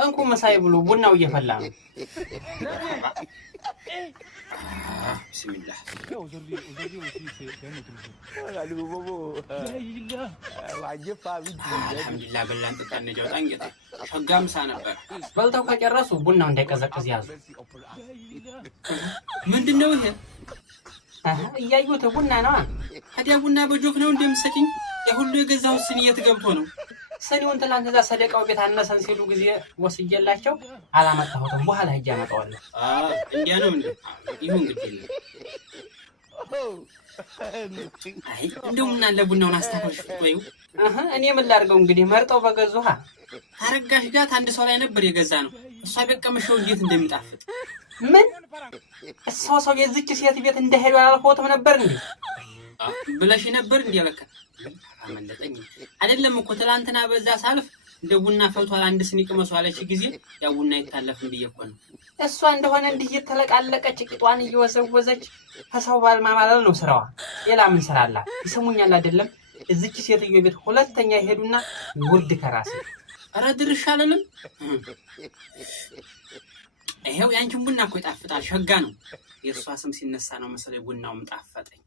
እንኩ መሳይ ብሎ ቡናው እየፈላ ነው بسم الله الحمد لله بلان تطن جوت انجت شغام سانبر በልተው ከጨረሱ ቡናው እንዳይቀዘቅዝ ያዙ ምንድነው ይሄ እያዩት ቡና ነው ታዲያ ቡና በጆክ ነው እንደምሰጪኝ የሁሉ የገዛው ስንየት ገብቶ ነው ሰኒውን ትላንት እዛ ሰደቃው ቤት አነሰን ሲሉ ጊዜ ወስጀላቸው አላመጣሁትም በኋላ ሄጄ አመጣዋለሁ እንዲያ ነው እንዴ ይሁን ግዴለ አይ እንደውም እና ለቡናውን አስተካክለሽ ፍቆዩ እኔ ምን ላድርገው እንግዲህ መርጠው በገዙሃ ታረጋሽ ጋር አንድ ሰው ላይ ነበር የገዛ ነው እሷ በቀመሽው እንዴት እንደሚጣፍጥ ምን ሰው የዝች ሴት ቤት እንደሄዱ አላልኩትም ነበር እንዴ ብለሽ ነበር እንዴ ለካ አመለጠኝ አይደለም እኮ ትላንትና በዛ ሳልፍ እንደ ቡና ፈልቷል አንድ ስኒ ቅመሱ አለች ጊዜ ያው ቡና ይታለፍን ብዬሽ እኮ ነው እሷ እንደሆነ እንዲህ እየተለቃለቀች ቂጧን እየወዘወዘች ከሰው ባልማማለል ነው ስራዋ ሌላ ምን ስራ አላት ይሰሙኛል አይደለም እዚች ሴትዮ ቤት ሁለተኛ ይሄዱና ውርድ ከራስ አረ ድርሽ አለንም ይሄው ያንቺን ቡና እኮ ይጣፍጣል ሸጋ ነው የእሷ ስም ሲነሳ ነው መሰለኝ ቡናው መጣፈጠኝ